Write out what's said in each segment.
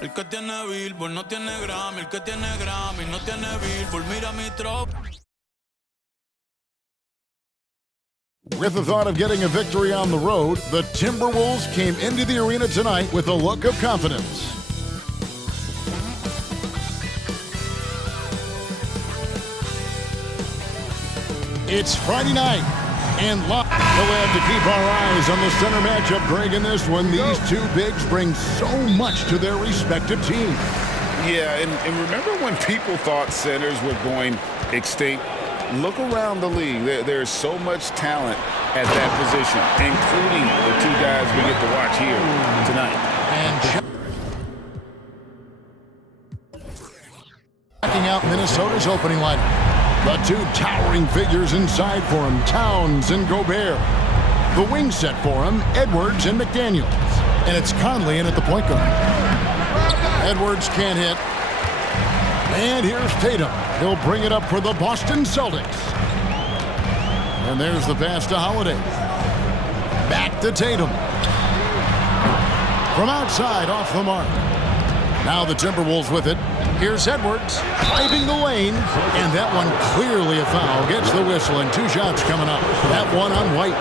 El que tiene Billboard no tiene Grammy. El que tiene Grammy no tiene Billboard. Mira mi trop. With the thought of getting a victory on the road, the Timberwolves came into the arena tonight with a look of confidence. It's Friday night, and we'll have to keep our eyes on the center matchup, Greg, in this one. These two bigs bring so much to their respective teams. Yeah, and remember when people thought centers were going extinct? Look around the league. There's so much talent at that position, including the two guys we get to watch here tonight. And checking out Minnesota's opening lineup. The two towering figures inside for him, Towns and Gobert. The wing set for him, Edwards and McDaniels. And it's Conley in at the point guard. Edwards can't hit. And here's Tatum. He'll bring it up for the Boston Celtics. And there's the pass to Holiday. Back to Tatum. From outside, off the mark. Now the Timberwolves with it. Here's Edwards, driving the lane, and that one clearly a foul. Gets the whistle, and two shots coming up. That one on White.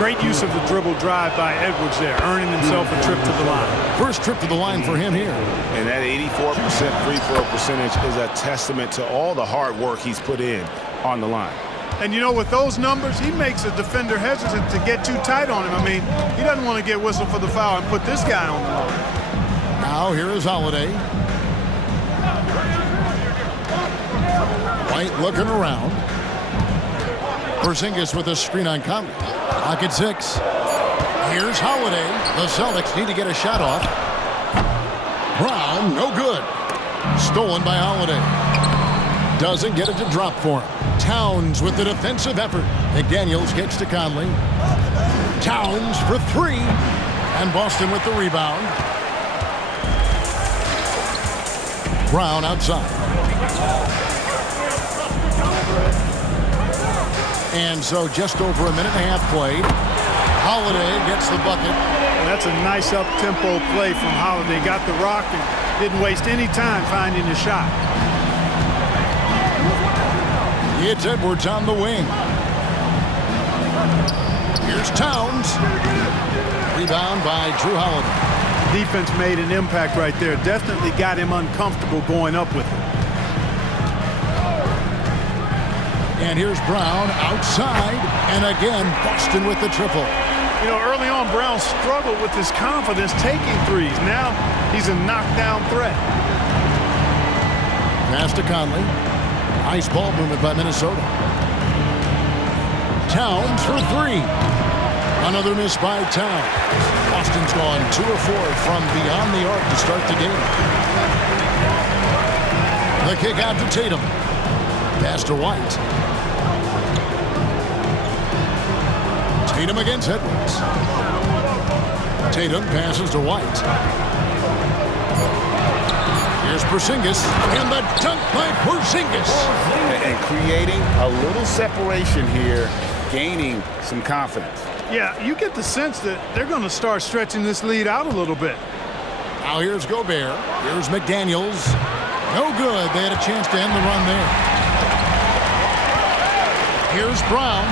Great use of the dribble drive by Edwards there, earning himself a trip to the line. First trip to the line for him here. And that 84% free throw percentage is a testament to all the hard work he's put in on the line. And you know, with those numbers, he makes a defender hesitant to get too tight on him. I mean, he doesn't want to get whistled for the foul and put this guy on the line. Now here is Holiday. White looking around. Porzingis with a screen on Conley. Clock at 6. Here's Holiday. The Celtics need to get a shot off. Brown, no good. Stolen by Holiday. Doesn't get it to drop for him. Towns with the defensive effort. McDaniels kicks to Conley. Towns for 3. And Boston with the rebound. Brown outside. And so just over a minute and a half played. Holiday gets the bucket. And that's a nice up-tempo play from Holiday. Got the rock and didn't waste any time finding the shot. It's Edwards on the wing. Here's Towns. Rebound by Drew Holiday. Defense made an impact right there. Definitely got him uncomfortable going up with it. And here's Brown outside. And again, Boston with the triple. You know, early on, Brown struggled with his confidence taking threes. Now he's a knockdown threat. Pass to Conley. Nice ball movement by Minnesota. Towns for 3. Another miss by Towns. Boston's gone 2 of 4 from beyond the arc to start the game. The kick out to Tatum. Pass to White. Tatum against Edwards. Tatum passes to White. Here's Porzingis, and the dunk by Porzingis. And creating a little separation here, gaining some confidence. Yeah, you get the sense that they're going to start stretching this lead out a little bit. Now here's Gobert. Here's McDaniels. No good. They had a chance to end the run there. Here's Brown.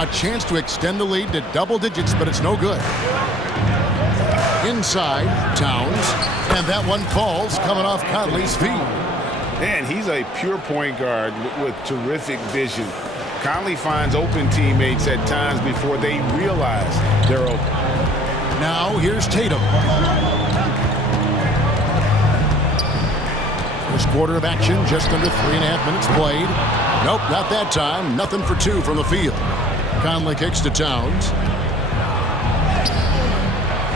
A chance to extend the lead to double digits, but it's no good. Inside, Towns. And that one falls, coming off Conley's feet. Man, he's a pure point guard with terrific vision. Conley finds open teammates at times before they realize they're open. Now here's Tatum. First quarter of action, just under 3.5 minutes played. Nope, not that time. Nothing for 2 from the field. Conley kicks to Towns.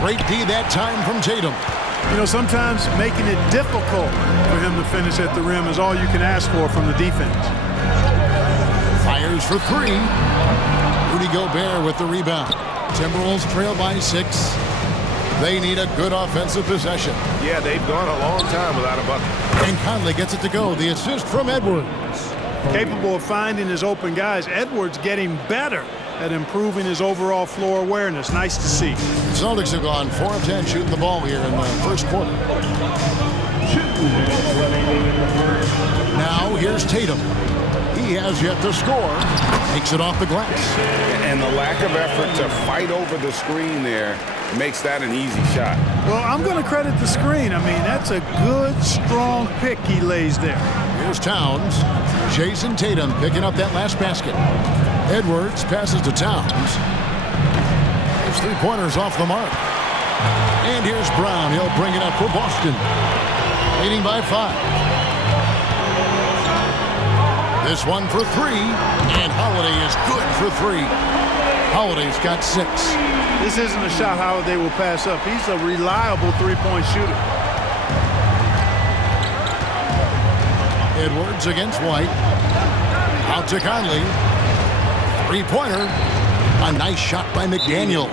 Great D that time from Tatum. You know, sometimes making it difficult for him to finish at the rim is all you can ask for from the defense. Fires for 3. Rudy Gobert with the rebound. Timberwolves trail by 6. They need a good offensive possession. Yeah, they've gone a long time without a bucket. And Conley gets it to go. The assist from Edwards. Capable of finding his open guys. Edwards getting better at improving his overall floor awareness. Nice to see. Celtics have gone 4 of 10 shooting the ball here in the first quarter. Now here's Tatum. He has yet to score. Takes it off the glass. And the lack of effort to fight over the screen there makes that an easy shot. Well, I'm going to credit the screen. I mean, that's a good, strong pick he lays there. Here's Towns. Jason Tatum picking up that last basket. Edwards passes to Towns. His three-pointers off the mark. And here's Brown. He'll bring it up for Boston. Leading by 5. This one for 3, and Holiday is good for 3. Holiday's got 6. This isn't a shot Holiday will pass up. He's a reliable three-point shooter. Edwards against White. Out to Conley. Three-pointer. A nice shot by McDaniel.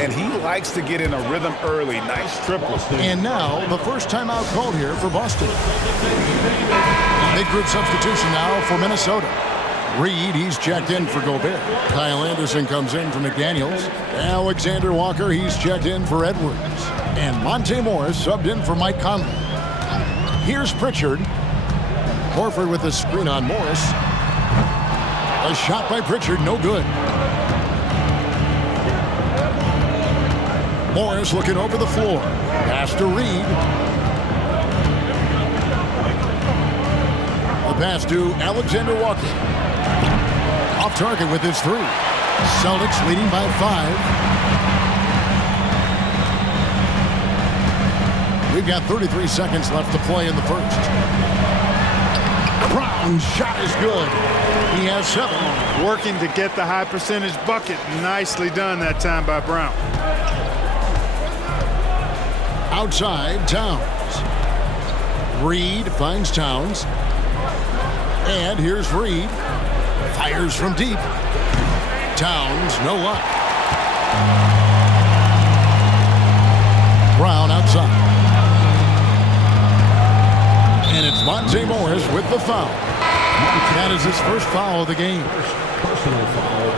And he likes to get in a rhythm early. Nice triple. And now the first timeout called here for Boston. Big group substitution now for Minnesota. Reed, he's checked in for Gobert. Kyle Anderson comes in for McDaniels. Alexander Walker, he's checked in for Edwards. And Monte Morris subbed in for Mike Conley. Here's Pritchard. Horford with the screen on Morris. A shot by Pritchard, no good. Morris looking over the floor. Pass to Reed. The pass to Alexander Walker. Off target with his 3. Celtics leading by 5. We've got 33 seconds left to play in the first. Brown's shot is good. He has 7. Working to get the high percentage bucket. Nicely done that time by Brown. Outside, Towns. Reed finds Towns. And here's Reed. Fires from deep. Towns, no luck. Brown outside. And it's Monte Morris with the foul. That is his first foul of the game. Personal foul.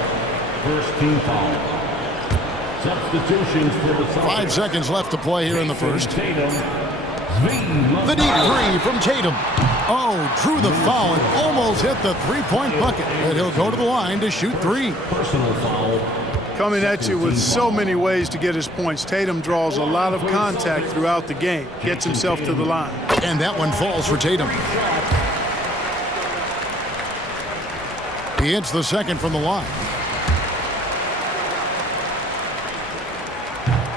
First team foul. Substitutions for the Celtics. 5 seconds left to play here in the first. Tatum. The deep 3 from Tatum. Oh, drew the foul and almost hit the three-point bucket. And he'll go to the line to shoot 3. Personal foul. Coming at you with so many ways to get his points. Tatum draws a lot of contact throughout the game. Gets himself to the line. And that one falls for Tatum. He hits the second from the line.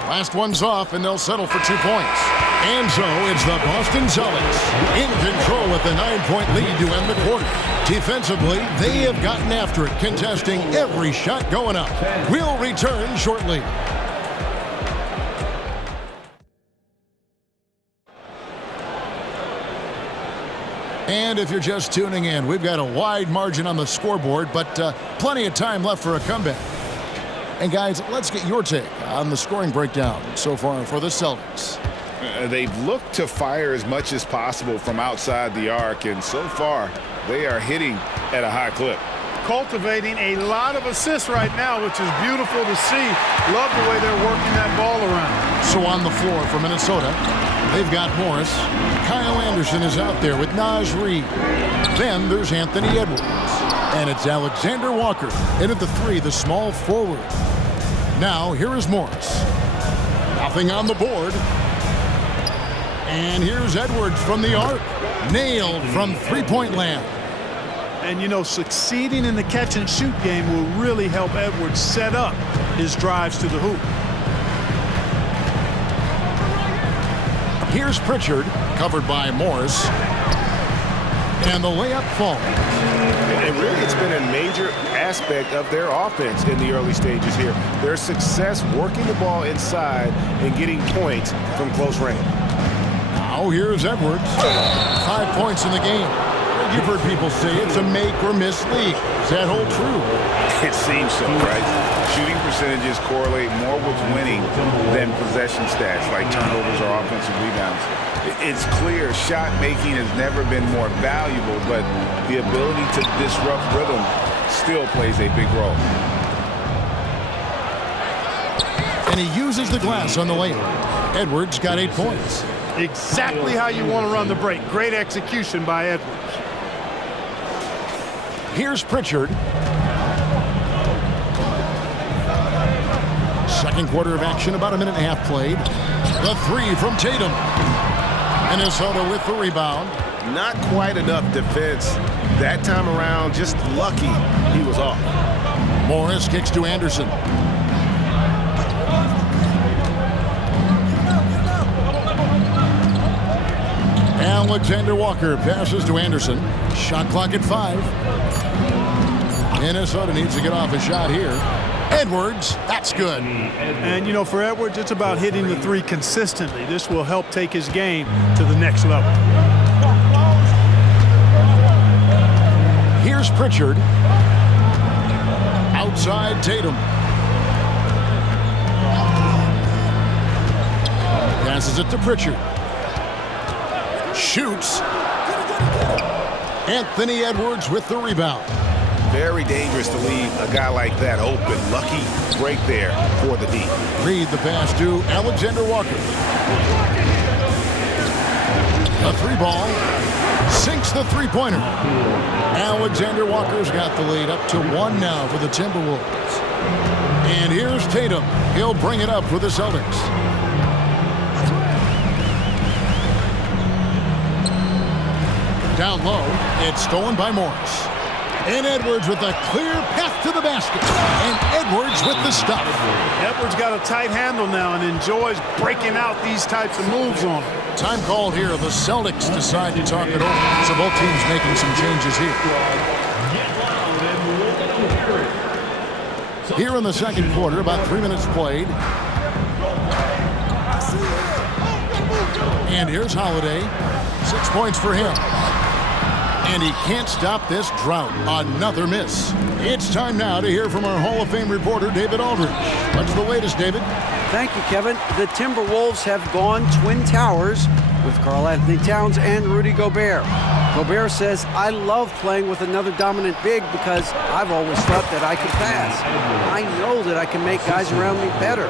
Last one's off, and they'll settle for 2 points. And so it's the Boston Celtics in control with the 9-point lead to end the quarter. Defensively, they have gotten after it, contesting every shot going up. We'll return shortly. And if you're just tuning in, we've got a wide margin on the scoreboard, but plenty of time left for a comeback. And guys, let's get your take on the scoring breakdown so far for the Celtics. They've looked to fire as much as possible from outside the arc, and so far they are hitting at a high clip. Cultivating a lot of assists right now, which is beautiful to see. Love the way they're working that ball around. So on the floor for Minnesota, they've got Morris. Kyle Anderson is out there with Naz Reid. Then there's Anthony Edwards. And it's Alexander Walker. And at the 3, the small forward. Now, here is Morris. Nothing on the board. And here's Edwards from the arc. Nailed from three-point land. And, you know, succeeding in the catch-and-shoot game will really help Edwards set up his drives to the hoop. Here's Pritchard, covered by Morris. And the layup falls. And really, it's been a major aspect of their offense in the early stages here. Their success working the ball inside and getting points from close range. Now here's Edwards. 5 points in the game. You've heard people say it's a make-or-miss league. Does that hold true? It seems so, right? Shooting percentages correlate more with winning than possession stats like turnovers or offensive rebounds. It's clear shot making has never been more valuable, but the ability to disrupt rhythm still plays a big role. And he uses the glass on the layup. Edwards got 8 points. Exactly how you want to run the break. Great execution by Edwards. Here's Pritchard. Second quarter of action, about a minute and a half played. The three from Tatum. Minnesota with the rebound. Not quite enough defense that time around. Just lucky he was off. Morris kicks to Anderson. Alexander Walker passes to Anderson. Shot clock at 5. Minnesota needs to get off a shot here. Edwards, that's good. And, you know, for Edwards, it's about hitting the three consistently. This will help take his game to the next level. Here's Pritchard. Outside Tatum. Passes it to Pritchard. Shoots. Anthony Edwards with the rebound. Very dangerous to leave a guy like that open. Lucky break there for the D. Reed the pass to Alexander Walker. A three ball. Sinks the three-pointer. Alexander Walker's got the lead up to 1 now for the Timberwolves. And here's Tatum. He'll bring it up for the Celtics. Down low, it's stolen by Morris. And Edwards with a clear path to the basket. And Edwards with the stuff. Edwards got a tight handle now and enjoys breaking out these types of moves on him. Time called here. The Celtics decide to talk it over. So both teams making some changes here. Here in the second quarter, about 3 minutes played. And here's Holiday. 6 points for him. And he can't stop this drought. Another miss. It's time now to hear from our Hall of Fame reporter, David Aldridge. What's the latest, David? Thank you, Kevin. The Timberwolves have gone Twin Towers with Karl-Anthony Towns and Rudy Gobert. Gobert says, I love playing with another dominant big because I've always thought that I could pass. I know that I can make guys around me better.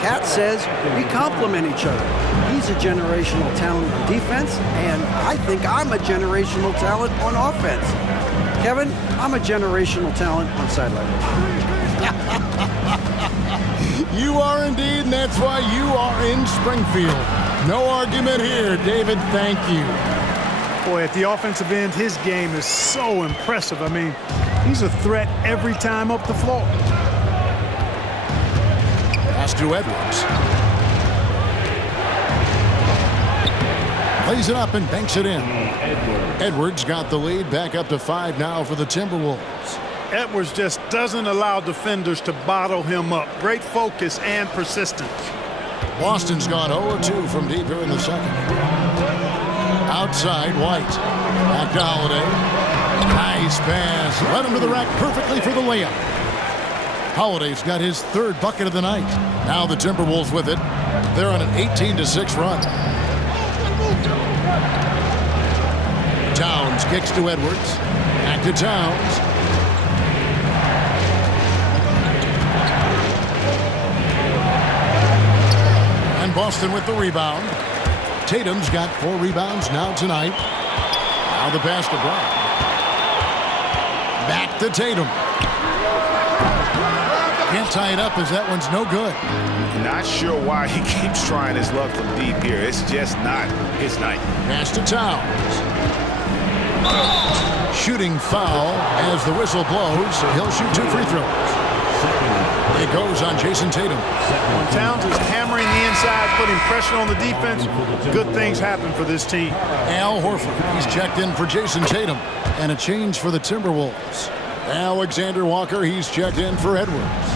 Cat says we complement each other. He's a generational talent on defense, and I think I'm a generational talent on offense. Kevin, I'm a generational talent on sideline. You are indeed, and that's why you are in Springfield. No argument here, David. Thank you. Boy, at the offensive end, his game is so impressive. I mean, he's a threat every time up the floor. Pass to Edwards. Lays it up and banks it in. Edwards got the lead, back up to 5 now for the Timberwolves. Edwards just doesn't allow defenders to bottle him up. Great focus and persistence. Boston's gone 0-2 from deep here in the second. Outside, White. Back to Holiday. Nice pass. Led him to the rack perfectly for the layup. Holiday's got his 3rd bucket of the night. Now the Timberwolves with it. They're on an 18-6 run. Towns kicks to Edwards. Back to Towns. And Boston with the rebound. Tatum's got 4 rebounds now tonight. Now the pass to Brown. Back to Tatum. Can't tie it up as that one's no good. Not sure why he keeps trying his luck from deep here. It's just not his night. Pass to Towns. Shooting foul as the whistle blows. He'll shoot 2 free throws. It goes on Jason Tatum. When Towns is hammering the inside, putting pressure on the defense, good things happen for this team. Al Horford, he's checked in for Jason Tatum. And a change for the Timberwolves. Alexander Walker, he's checked in for Edwards.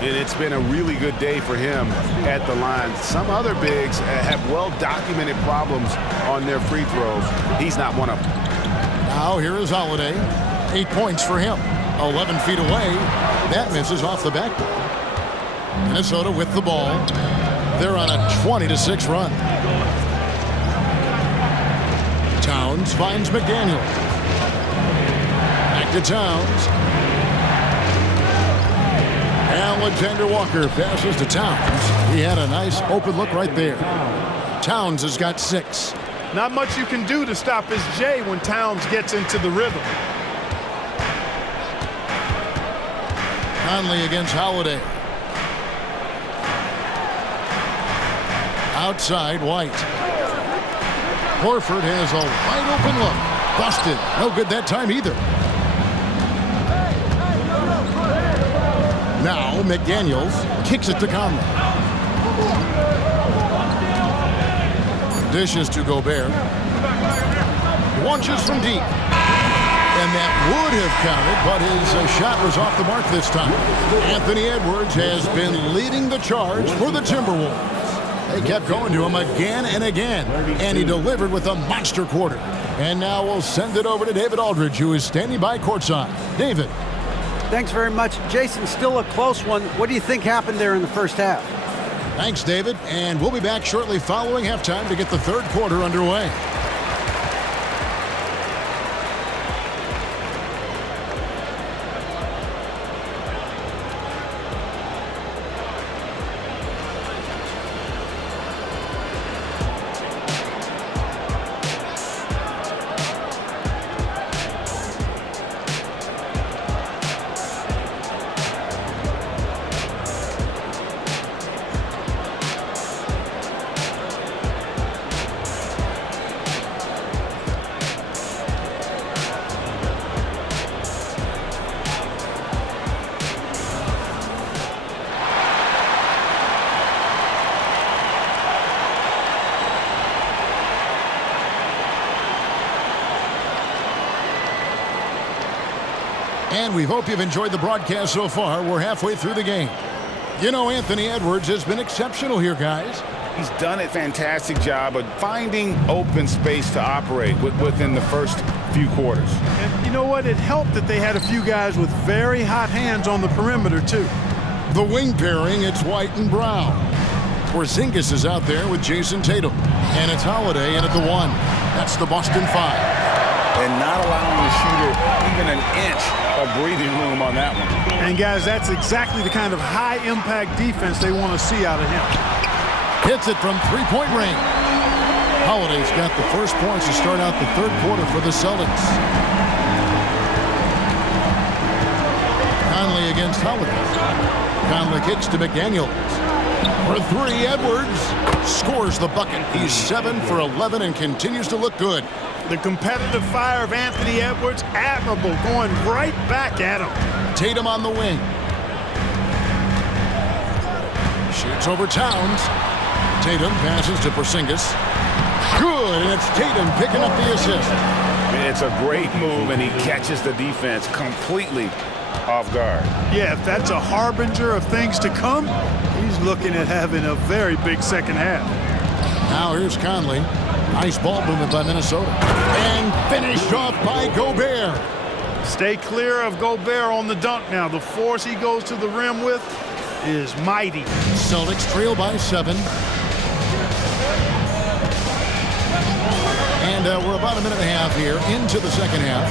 It's been a really good day for him at the line. Some other bigs have well-documented problems on their free throws. He's not one of them. Now here is Holiday. 8 points for him. 11 feet away. That misses off the backboard. Minnesota with the ball. They're on a 20-6 run. Towns finds McDaniel. Back to Towns. Alexander Walker passes to Towns. He had a nice open look right there. Towns has got 6. Not much you can do to stop his J when Towns gets into the rhythm. Conley against Holiday. Outside, White. Horford has a wide open look. Busted. No good that time either. Now McDaniels kicks it to Conley. Dishes to Gobert. Launches from deep. And that would have counted, but his shot was off the mark this time. Anthony Edwards has been leading the charge for the Timberwolves. They kept going to him again and again, and he delivered with a monster quarter. And now we'll send it over to David Aldridge, who is standing by courtside. David. Thanks very much. Jason, still a close one. What do you think happened there in the first half? Thanks, David. And we'll be back shortly following halftime to get the third quarter underway. And we hope you've enjoyed the broadcast so far. We're halfway through the game. You know, Anthony Edwards has been exceptional here, guys. He's done a fantastic job of finding open space to operate within the first few quarters. And you know what? It helped that they had a few guys with very hot hands on the perimeter, too. The wing pairing, it's White and Brown. Porzingis is out there with Jason Tatum. And it's Holiday in at the 1. That's the Boston 5. And not allowing the shooter even an inch of breathing room on that one. And, guys, that's exactly the kind of high-impact defense they want to see out of him. Hits it from three-point range. Holiday's got the first points to start out the third quarter for the Celtics. Conley against Holiday. Conley kicks to McDaniels. For 3, Edwards scores the bucket. He's 7 for 11 and continues to look good. The competitive fire of Anthony Edwards, admirable, going right back at him. Tatum on the wing. Shoots over Towns. Tatum passes to Porzingis. Good, and it's Tatum picking up the assist. It's a great move, and he catches the defense completely off guard. Yeah, if that's a harbinger of things to come, he's looking at having a very big second half. Now here's Conley. Nice ball movement by Minnesota. And finished off by Gobert. Stay clear of Gobert on the dunk now. The force he goes to the rim with is mighty. Celtics trail by 7. And we're about a minute and a half here into the second half.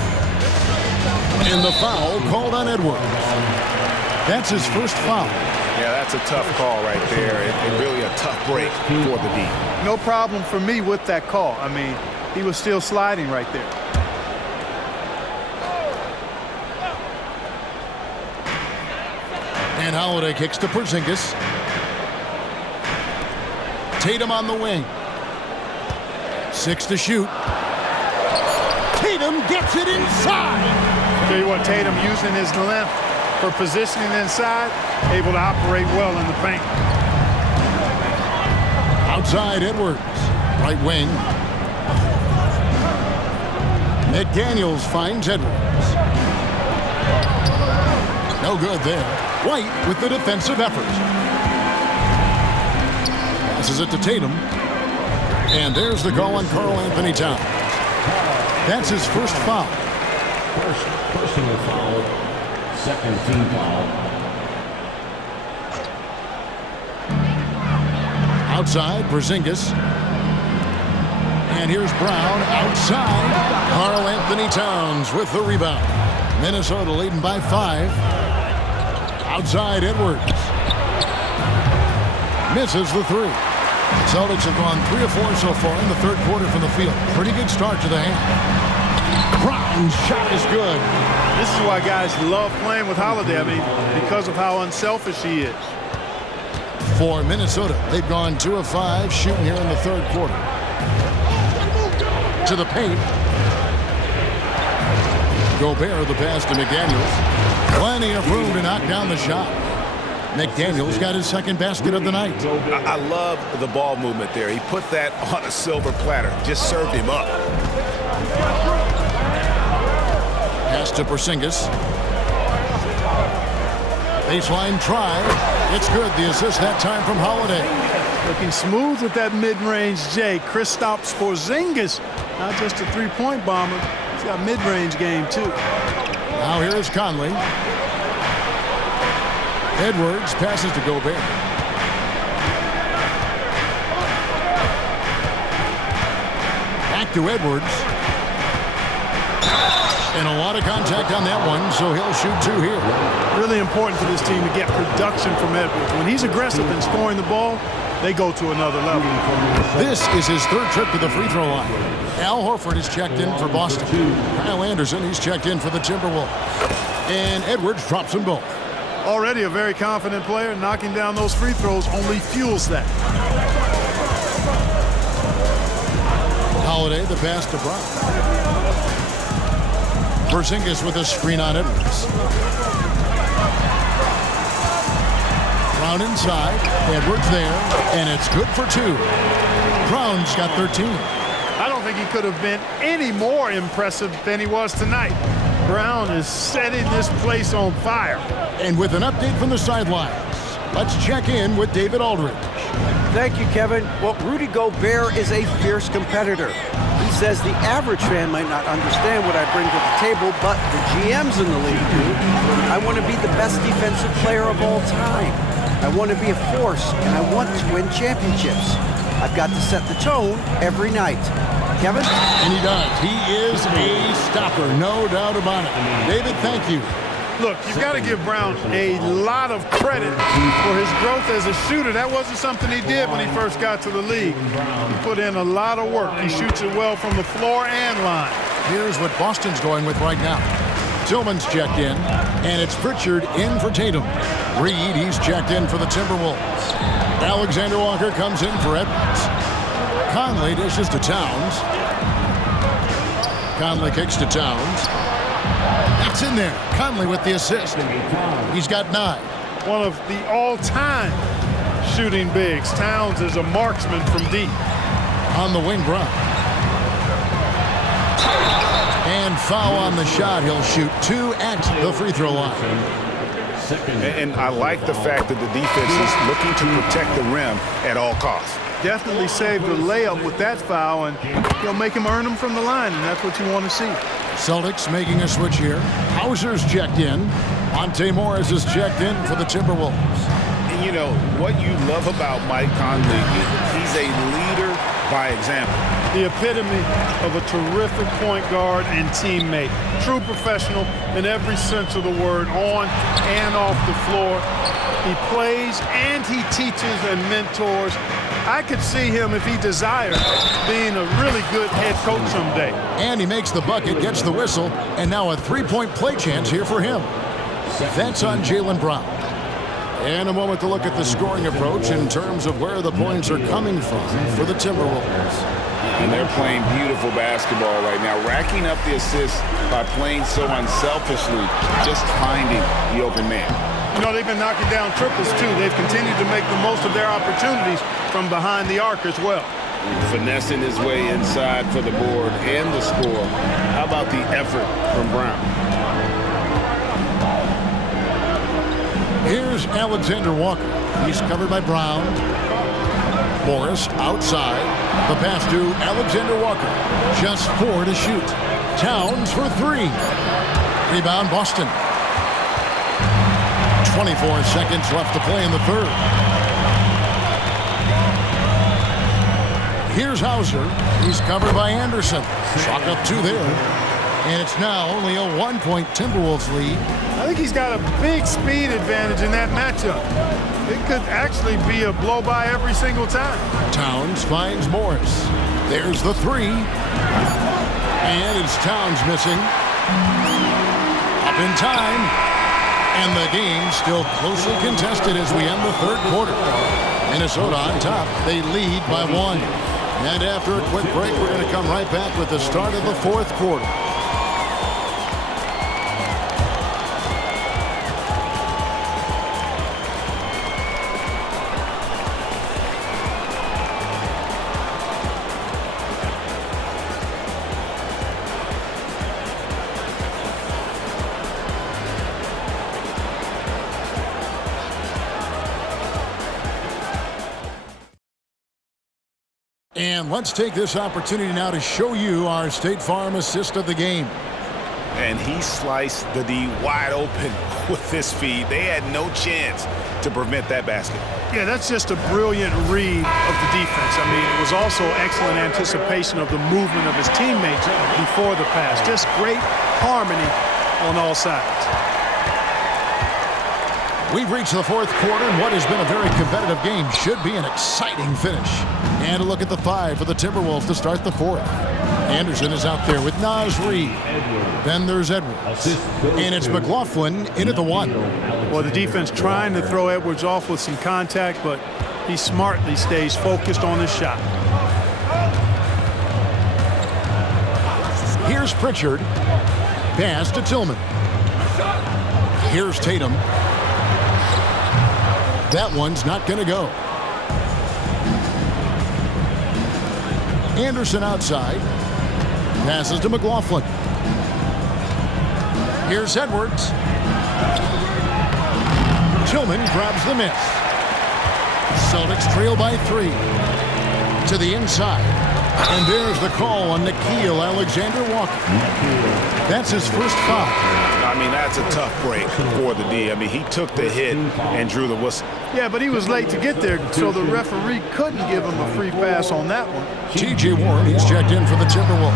And the foul called on Edwards. That's his first foul. Yeah, that's a tough call right there. And really a tough break for the D. No problem for me with that call. I mean, he was still sliding right there. And Holiday kicks to Porzingis. Tatum on the wing. 6 to shoot. Tatum gets it inside. Tell you what, Tatum using his length for positioning inside, able to operate well in the paint. Outside Edwards, right wing. McDaniels finds Edwards. No good there. White with the defensive effort. Passes it to Tatum. And there's the call on Karl Anthony Towns. That's his first foul. First personal foul, second team foul. Outside, Porzingis. And here's Brown outside. Karl Anthony Towns with the rebound. Minnesota leading by 5. Outside Edwards. Misses the three. Celtics have gone 3 of 4 so far in the third quarter from the field. Pretty good start to the half. Brown's shot is good. This is why guys love playing with Holiday. I mean, because of how unselfish he is. For Minnesota, they've gone 2 of 5 shooting here in the third quarter. To the paint. Gobert, the pass to McDaniels. Plenty of room to knock down the shot. McDaniels got his second basket of the night. I love the ball movement there. He put that on a silver platter. Just served him up. Pass to Porzingis. Baseline try. It's good. The assist that time from Holiday. Looking smooth with that mid-range J. Kristaps Porzingis, not just a three-point bomber. He's got mid-range game, too. Now here is Conley. Edwards passes to Gobert. Back to Edwards. And a lot of contact on that one, so he'll shoot 2 here. Really important for this team to get production from Edwards. When he's aggressive in scoring the ball, they go to another level. This is his third trip to the free throw line. Al Horford is checked in for Boston. Kyle Anderson, he's checked in for the Timberwolves. And Edwards drops them both. Already a very confident player. Knocking down those free throws only fuels that. Holiday, the pass to Brown. Porzingis with a screen on Edwards. Brown inside. Edwards there. And it's good for 2. Brown's got 13. I don't think he could have been any more impressive than he was tonight. Brown is setting this place on fire. And with an update from the sidelines, let's check in with David Aldridge. Thank you, Kevin. Well, Rudy Gobert is a fierce competitor. He says the average fan might not understand what I bring to the table, but the GMs in the league do. I want to be the best defensive player of all time. I want to be a force, and I want to win championships. I've got to set the tone every night. Kevin? And he does. He is a stopper, no doubt about it. David, thank you. Look, you've got to give Brown a lot of credit for his growth as a shooter. That wasn't something he did when he first got to the league. He put in a lot of work. He shoots it well from the floor and line. Here's what Boston's going with right now. Tillman's checked in, and it's Pritchard in for Tatum. Reed, he's checked in for the Timberwolves. Alexander Walker comes in for Edwards. Conley dishes to Towns. Conley kicks to Towns. That's in there. Conley with the assist. He's got 9. One of the all-time shooting bigs. Towns is a marksman from deep. On the wing, Brown. And foul on the shot. He'll shoot 2 at the free throw line. And I like the fact that the defense is looking to protect the rim at all costs. Definitely saved the layup with that foul, and he'll make him earn them from the line, and that's what you want to see. Celtics making a switch here. Hauser's checked in. Monte Morris is checked in for the Timberwolves. And you know, what you love about Mike Conley, he's a leader by example. The epitome of a terrific point guard and teammate. True professional in every sense of the word, on and off the floor. He plays and he teaches and mentors. I could see him, if he desired, being a really good head coach someday. And he makes the bucket, gets the whistle, and now a three-point play chance here for him. That's on Jaylen Brown. And a moment to look at the scoring approach in terms of where the points are coming from for the Timberwolves. And they're playing beautiful basketball right now, racking up the assists by playing so unselfishly, just finding the open man. You know, they've been knocking down triples, too. They've continued to make the most of their opportunities from behind the arc as well. Finessing his way inside for the board and the score. How about the effort from Brown? Here's Alexander Walker. He's covered by Brown. Morris outside. The pass to Alexander Walker. Just 4 to shoot. Towns for 3. Rebound Boston. 24 seconds left to play in the third. Here's Hauser. He's covered by Anderson. Chalk up 2 there. And it's now only a 1-point Timberwolves lead. I think he's got a big speed advantage in that matchup. It could actually be a blow-by every single time. Towns finds Morris. There's the three. And it's Towns missing. Up in time. And the game still closely contested as we end the third quarter. Minnesota on top. They lead by 1. And after a quick break, we're going to come right back with the start of the fourth quarter. And let's take this opportunity now to show you our State Farm assist of the game. And he sliced the D wide open with his feed. They had no chance to prevent that basket. Yeah, that's just a brilliant read of the defense. I mean, it was also excellent anticipation of the movement of his teammates before the pass. Just great harmony on all sides. We've reached the fourth quarter, and what has been a very competitive game should be an exciting finish. And a look at the 5 for the Timberwolves to start the fourth. Anderson is out there with Naz Reid. Then there's Edwards. And it's McLaughlin in at the 1. Well, the defense trying to throw Edwards off with some contact, but he smartly stays focused on his shot. Here's Pritchard. Pass to Tillman. Here's Tatum. That one's not going to go. Anderson outside. Passes to McLaughlin. Here's Edwards. Tillman grabs the miss. Celtics trail by 3. To the inside. And there's the call on Nickeil Alexander-Walker. That's his first foul. I mean, that's a tough break for the D. I mean, he took the hit and drew the whistle. Yeah, but he was late to get there, so the referee couldn't give him a free pass on that one. T.J. Warren, he's checked in for the Timberwolves.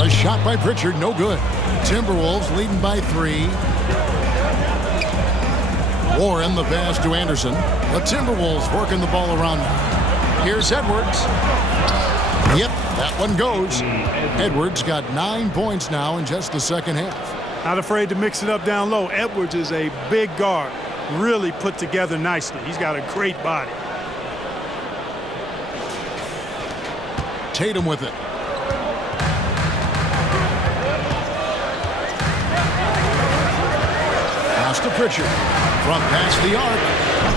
A shot by Pritchard, no good. Timberwolves leading by 3. Warren, the pass to Anderson. The Timberwolves working the ball around now. Here's Edwards. Yep, that one goes. Edwards got 9 points now in just the second half. Not afraid to mix it up down low. Edwards is a big guard, really put together nicely. He's got a great body. Tatum with it. Pass to Pritchard. From past the arc,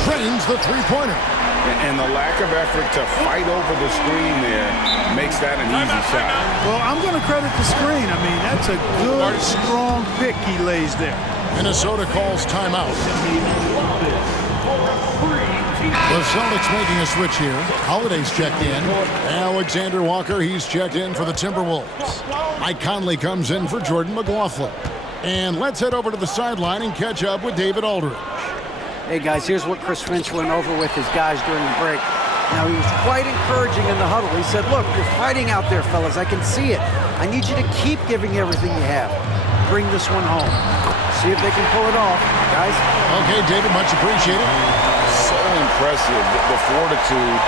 drains the three-pointer. And the lack of effort to fight over the screen there makes that an easy shot. Well, I'm going to credit the screen. I mean, that's a good, strong pick he lays there. Minnesota calls timeout. The Celtics making a switch here. Holiday's checked in. Alexander Walker, he's checked in for the Timberwolves. Mike Conley comes in for Jordan McLaughlin. And let's head over to the sideline and catch up with David Aldridge. Hey, guys, here's what Chris Finch went over with his guys during the break. Now, he was quite encouraging in the huddle. He said, look, you're fighting out there, fellas. I can see it. I need you to keep giving everything you have. Bring this one home. See if they can pull it off, guys. Okay, David, much appreciated. So impressive, the fortitude,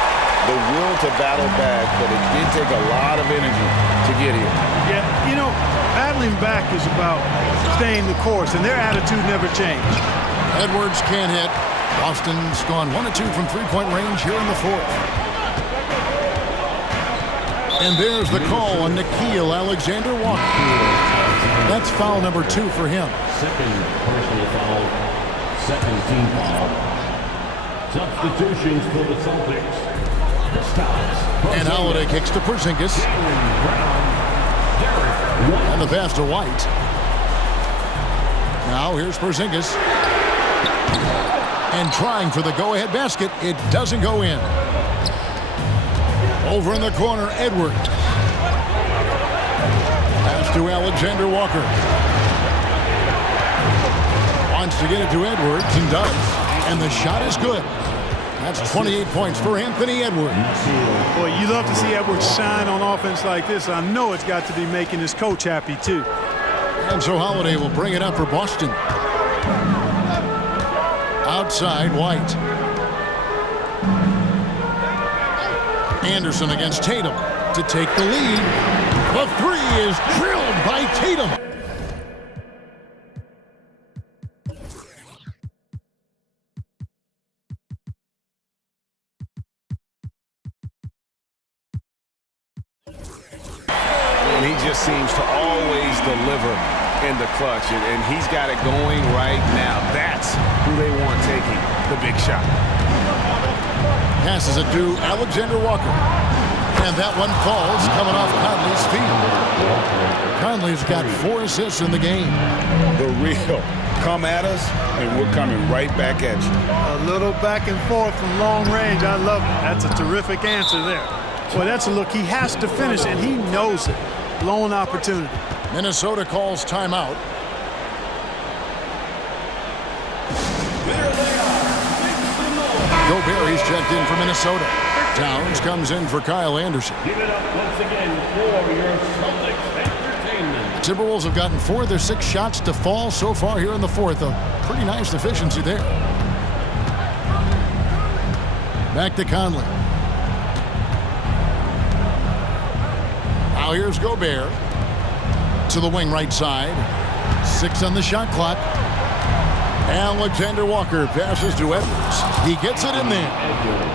the will to battle back, but it did take a lot of energy to get here. Yeah, you know, battling back is about staying the course, and their attitude never changed. Edwards can't hit. Boston's gone 1 of 2 from three-point range here in the fourth. And there's the call on Nickeil Alexander-Walker. That's foul number 2 for him. Second personal foul. Second team foul. Substitutions for the Celtics. And Holiday kicks to Porzingis. And the pass to White. Now here's Porzingis. And trying for the go-ahead basket. It doesn't go in. Over in the corner, Edwards. Pass to Alexander Walker. Wants to get it to Edwards and does. And the shot is good. That's 28 points for Anthony Edwards. Boy, you love to see Edwards shine on offense like this. I know it's got to be making his coach happy, too. And so Holiday will bring it up for Boston. Outside, White. Anderson against Tatum to take the lead. The three is drilled by Tatum. And he just seems to always deliver in the clutch, and he's got it going right now. That's who they want taking the big shot. Passes it to Alexander Walker. And that one falls coming off Conley's feet. Conley's got 4 assists in the game. The real come at us, and we're coming right back at you. A little back and forth from long range. I love it. That's a terrific answer there. Boy, that's a look he has to finish, and he knows it. Blown opportunity. Minnesota calls timeout. Gobert, he's checked in for Minnesota. Towns comes in for Kyle Anderson. Give it up once again for your Celtics entertainment. Timberwolves have gotten 4 of their 6 shots to fall so far here in the fourth. A pretty nice efficiency there. Back to Conley. Now here's Gobert to the wing right side. 6 on the shot clock. Alexander Walker passes to Edwards. He gets it in there.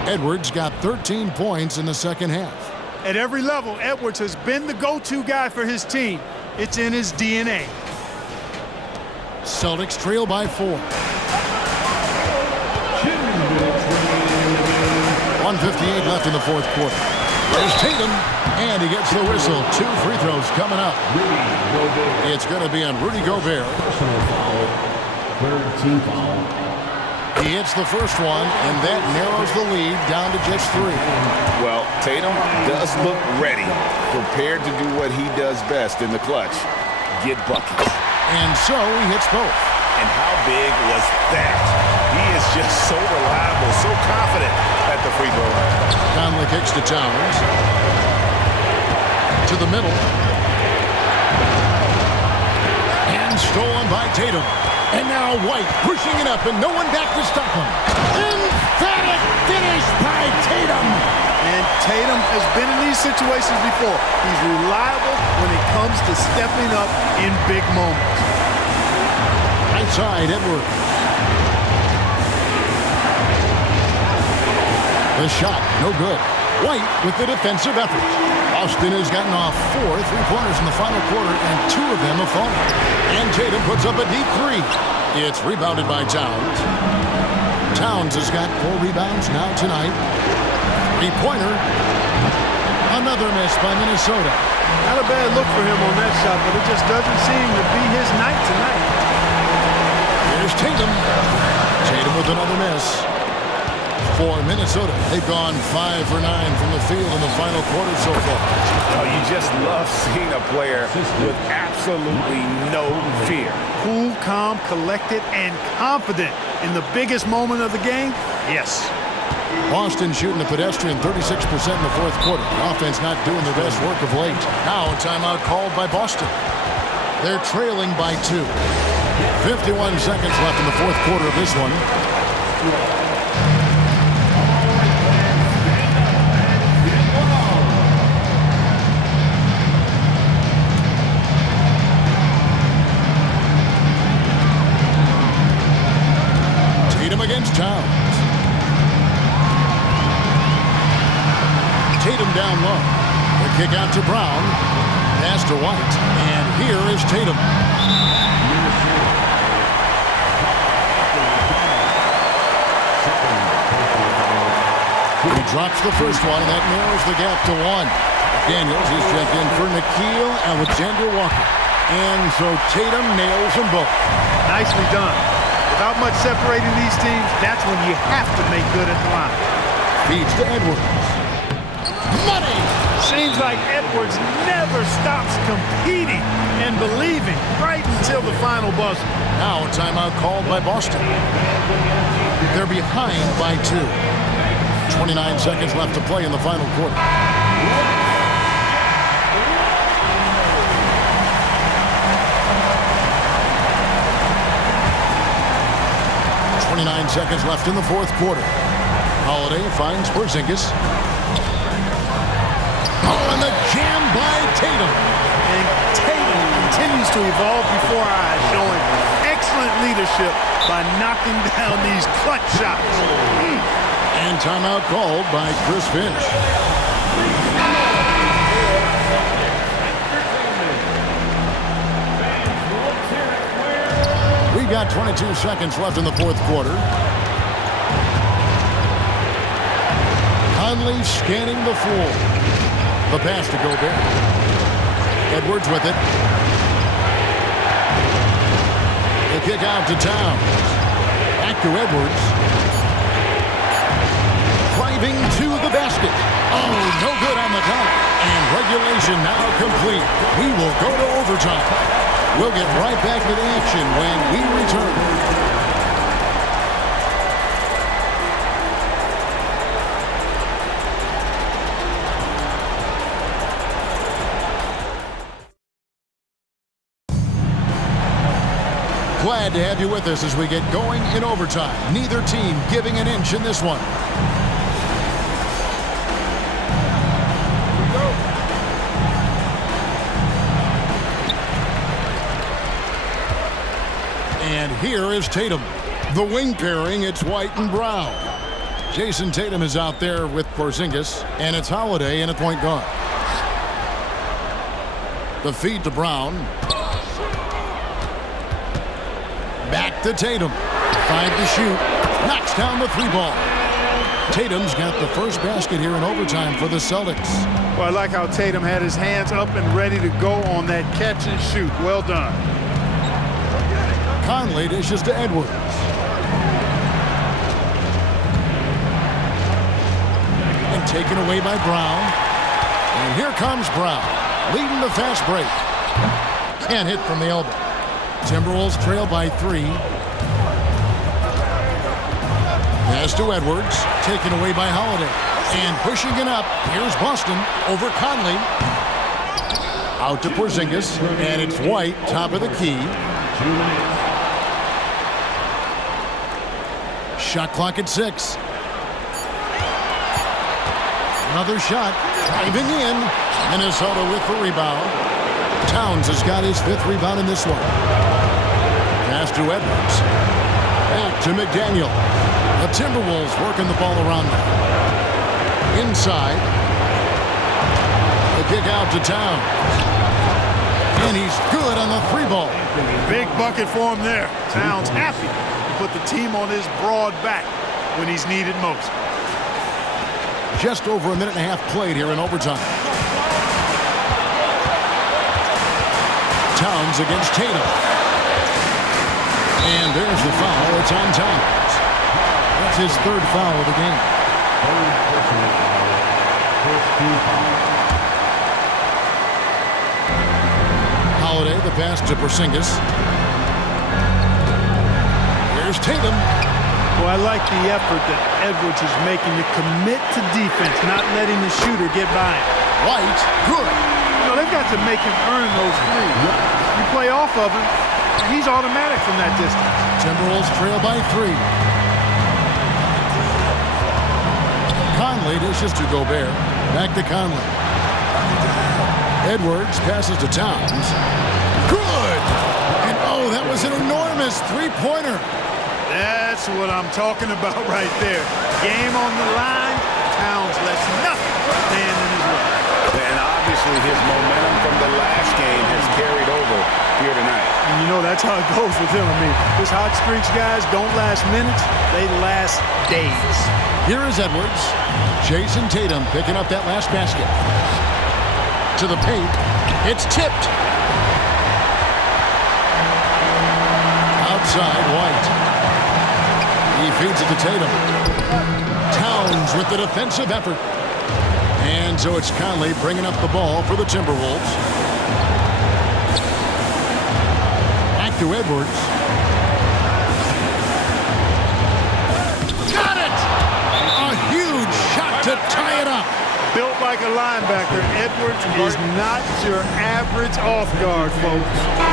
Edwards got 13 points in the second half. At every level, Edwards has been the go-to guy for his team. It's in his DNA. Celtics trail by 4. 1:58 left in the fourth quarter. There's Tatum, and he gets the whistle. 2 free throws coming up. It's going to be on Rudy Gobert. Third team foul. He hits the first one, and that narrows the lead down to just 3. Well, Tatum does look ready, prepared to do what he does best in the clutch, get buckets. And so he hits both. And how big was that? He is just so reliable, so confident at the free throw line. Conley kicks to Towns. To the middle. And stolen by Tatum. And now White pushing it up and no one back to stop him. Emphatic finish by Tatum. And Tatum has been in these situations before. He's reliable when it comes to stepping up in big moments. Right side, Edwards. The shot, no good. White with the defensive effort. Boston has gotten off 4 3-pointers in the final quarter, and 2 of them have fallen. And Tatum puts up a deep 3. It's rebounded by Towns. Towns has got 4 rebounds now tonight. 3-pointer. Another miss by Minnesota. Not a bad look for him on that shot, but it just doesn't seem to be his night tonight. Here's Tatum. Tatum with another miss. For Minnesota, they've gone 5 for 9 from the field in the final quarter so far. Oh, you just love seeing a player with absolutely no fear. Cool, calm, collected, and confident in the biggest moment of the game? Yes. Boston shooting a pedestrian 36% in the fourth quarter. The offense not doing their best work of late. Now a timeout called by Boston. They're trailing by 2. 51 seconds left in the fourth quarter of this one. Against Towns. Tatum down low. The kick out to Brown. Pass to White. And here is Tatum. He drops the first one, and that narrows the gap to 1. Daniels is checked in for Nickeil Alexander Walker. And so Tatum nails them both. Nicely done. Without much separating these teams, that's when you have to make good at the line. Feeds to Edwards. Money! Seems like Edwards never stops competing and believing right until the final buzzer. Now a timeout called by Boston. They're behind by 2. 29 seconds left to play in the final quarter. Seconds left in the fourth quarter. Holiday finds Porzingis. Oh, and the jam by Tatum. And Tatum continues to evolve before our eyes, showing excellent leadership by knocking down these clutch shots. And timeout called by Chris Finch. We've got 22 seconds left in the fourth quarter. Conley scanning the floor. The pass to Gobert. Edwards with it. The kick out to Towns. Back to Edwards. Driving to the basket. Oh, no good on the count. And regulation now complete. We will go to overtime. We'll get right back to the action when we return. Glad to have you with us as we get going in overtime. Neither team giving an inch in this one. And here is Tatum. The wing pairing, it's White and Brown. Jason Tatum is out there with Porzingis, and it's Holiday in a point guard. The feed to Brown. Back to Tatum. 5 to shoot. Knocks down the three ball. Tatum's got the first basket here in overtime for the Celtics. Well, I like how Tatum had his hands up and ready to go on that catch and shoot. Well done. Conley dishes to Edwards. And taken away by Brown. And here comes Brown, leading the fast break. Can't hit from the elbow. Timberwolves trail by 3. Pass to Edwards, taken away by Holiday. And pushing it up, here's Boston over Conley. Out to Porzingis, and it's White, top of the key. Shot clock at 6. Another shot, driving in. Minnesota with the rebound. Towns has got his 5th rebound in this one. Pass to Edwards. Back to McDaniel. The Timberwolves working the ball around now. Inside. The kick out to Towns. And he's good on the 3 ball. Big bucket for him there. Towns happy to put the team on his broad back when he's needed most. Just over a minute and a half played here in overtime. Towns against Tatum. And there's the foul. It's on Towns. That's his 3rd foul of the game. Holiday, the pass to Porzingis. Here's Tatum. Well, I like the effort that Edwards is making to commit to defense, not letting the shooter get by him. White, good. You know, they've got to make him earn those threes. You play off of him, and he's automatic from that distance. Timberwolves trail by 3. Conley dishes to Gobert. Back to Conley. Edwards passes to Towns. Good! And oh, that was an enormous 3-pointer. That's what I'm talking about right there. Game on the line. Towns lets nothing stand in his way. And obviously his momentum from the last game has carried over here tonight. And you know that's how it goes with him. I mean, his hot streaks, guys, don't last minutes. They last days. Here is Edwards. Jason Tatum picking up that last basket. To the paint. It's tipped. Outside, White. He feeds it to Tatum. Towns with the defensive effort. And so it's Conley bringing up the ball for the Timberwolves. Back to Edwards. Got it! A huge to tie it up. Built like a linebacker, Edwards is not your average off guard, folks.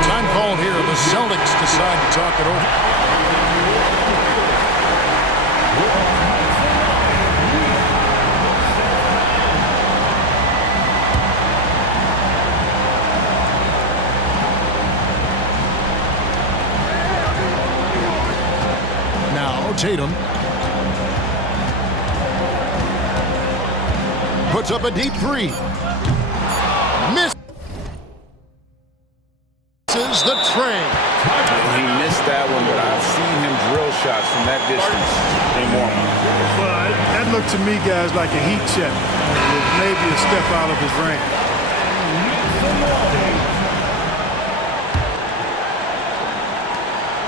Time called here. The Celtics decide to talk it over. Now Tatum puts up a deep three. Misses the tray. He missed that one, but I've seen him drill shots from that distance in warm-up. Well, that looked to me, guys, like a heat check. With maybe a step out of his range.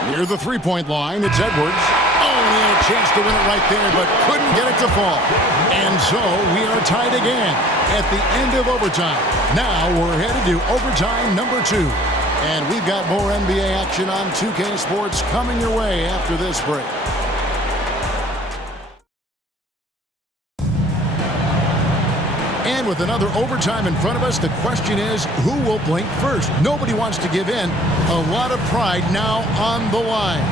Near the three-point line, it's Edwards. Oh, he had a chance to win it right there, but couldn't get it to fall. And so we are tied again at the end of overtime. Now we're headed to overtime number 2. And we've got more NBA action on 2K Sports coming your way after this break. And with another overtime in front of us, the question is, who will blink first? Nobody wants to give in. A lot of pride now on the line.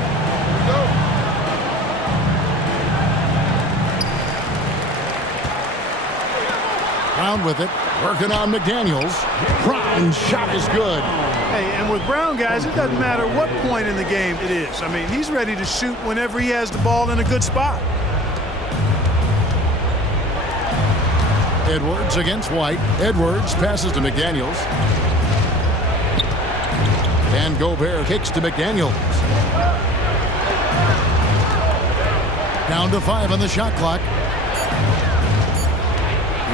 Brown with it, working on McDaniels. Brown's shot is good. Hey, and with Brown, guys, it doesn't matter what point in the game it is. I mean, he's ready to shoot whenever he has the ball in a good spot. Edwards against White. Edwards passes to McDaniels. And Gobert kicks to McDaniels. Down to 5 on the shot clock.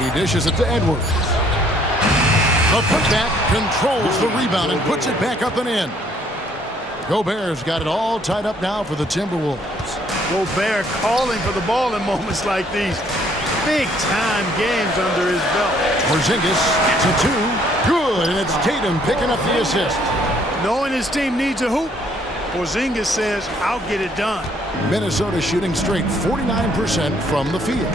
He dishes it to Edwards. The putback controls the rebound and puts it back up and in. Gobert's got it all tied up now for the Timberwolves. Gobert calling for the ball in moments like these. Big-time games under his belt. Porzingis to 2. Good, and it's Tatum picking up the assist. Knowing his team needs a hoop, Porzingis says, I'll get it done. Minnesota shooting straight 49% from the field.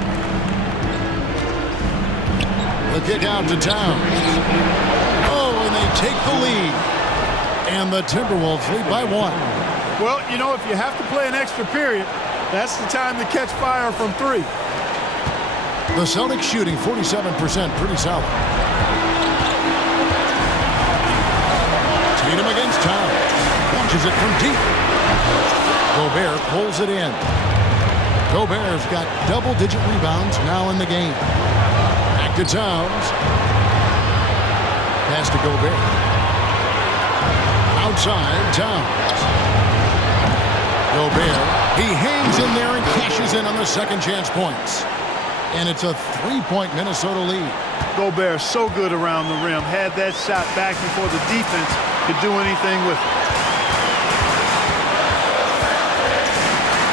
The kick out to Towns. Oh, and they take the lead. And the Timberwolves lead by 1. Well, you know, if you have to play an extra period, that's the time to catch fire from 3. The Celtics shooting 47%, pretty solid. Tatum against Towns. Launches it from deep. Gobert pulls it in. Gobert's got double-digit rebounds now in the game. Back to Towns. Pass to Gobert. Outside, Towns. Gobert, he hangs in there and cashes in on the second chance points. And it's a 3-point Minnesota lead. Gobert so good around the rim. Had that shot back before the defense could do anything with it.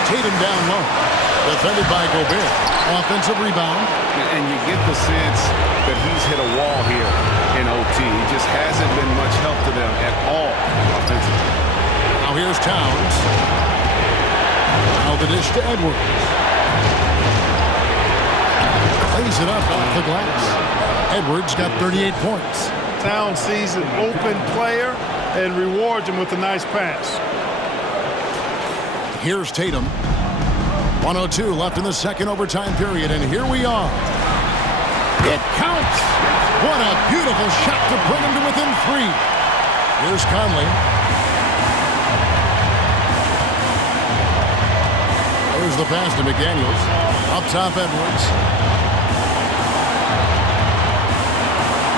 Tatum down low. Defended by Gobert. Offensive rebound. And you get the sense that he's hit a wall here in OT. He just hasn't been much help to them at all offensively. Now here's Towns. Now the dish to Edwards. Lays it up off the glass. Edwards got 38 points. Towns sees an open player and rewards him with a nice pass. Here's Tatum. 1:02 left in the second overtime period, and here we are. It counts. What a beautiful shot to bring him to within 3. Here's Conley. There's the pass to McDaniels. Up top, Edwards.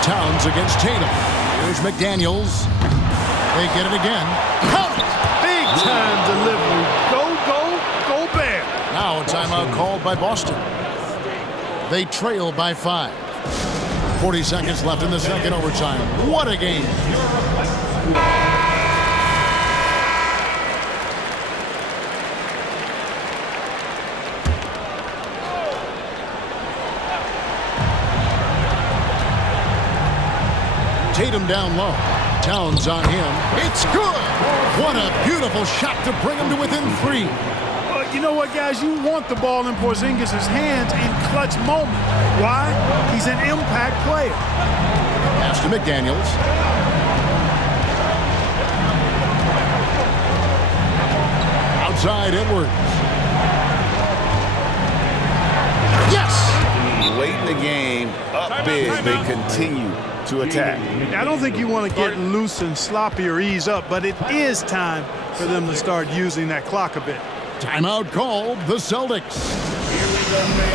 Towns against Tatum. Here's McDaniels. They get it again. Count it! Big-time delivery. Go, Bear. Now a timeout called by Boston. They trail by 5. 40 seconds left in the second overtime. What a game. Tatum down low. Towns on him. It's good. What a beautiful shot to bring him to within 3. Well, But you know what, guys? You want the ball in Porzingis' hands in clutch moment. Why? He's an impact player. Pass to McDaniels. Outside Edwards. Yes! Late in the game, up big, they continue to attack. I don't think you want to get loose and sloppy or ease up, but it is time for them to start using that clock a bit. Timeout called, the Celtics.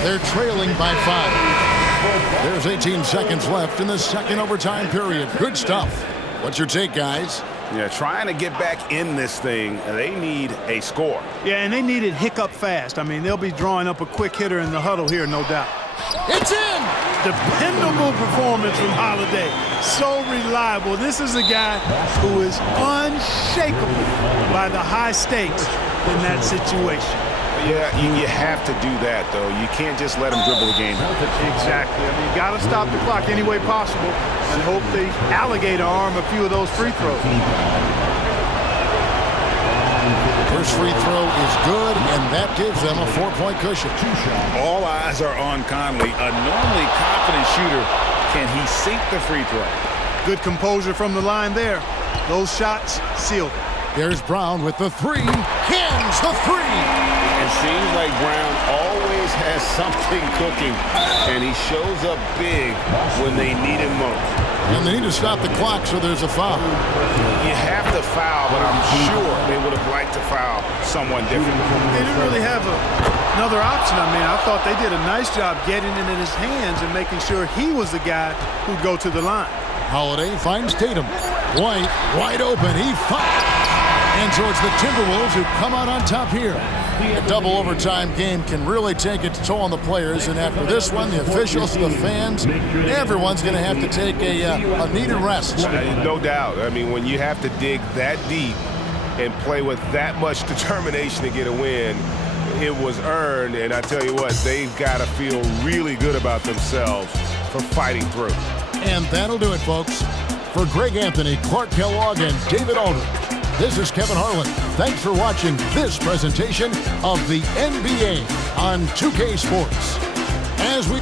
They're trailing by 5. There's 18 seconds left in the second overtime period. Good stuff. What's your take, guys? Yeah, trying to get back in this thing, they need a score. Yeah, and they need it hiccup fast. I mean, they'll be drawing up a quick hitter in the huddle here, no doubt. It's in! Dependable performance from Holiday. So reliable. This is a guy who is unshakable by the high stakes in that situation. Yeah, you have to do that, though. You can't just let him dribble the game out. Exactly. I mean, you got to stop the clock any way possible and hope the alligator arm a few of those free throws. First free throw is good, and that gives them a 4-point cushion. All eyes are on Conley, a normally confident shooter. Can he sink the free throw? Good composure from the line there. Those shots sealed. There's Brown with the 3. Cans the 3! It seems like Brown always has something cooking, and he shows up big when they need him most. And they need to stop the clock, so there's a foul. You have to foul, but I'm sure they would have liked to foul someone different. They didn't really have another option. I mean, I thought they did a nice job getting it in his hands and making sure he was the guy who'd go to the line. Holiday finds Tatum. White, wide open. He fires. And so it's the Timberwolves who come out on top here. A double overtime game can really take its toll on the players, and after this one, the officials, the fans, everyone's going to have to take a needed rest. No doubt. I mean, when you have to dig that deep and play with that much determination to get a win, it was earned, and I tell you what, they've got to feel really good about themselves for fighting through. And that'll do it, folks. For Greg Anthony, Clark Kellogg, and David Aldridge, this is Kevin Harlan. Thanks for watching this presentation of the NBA on 2K Sports. As we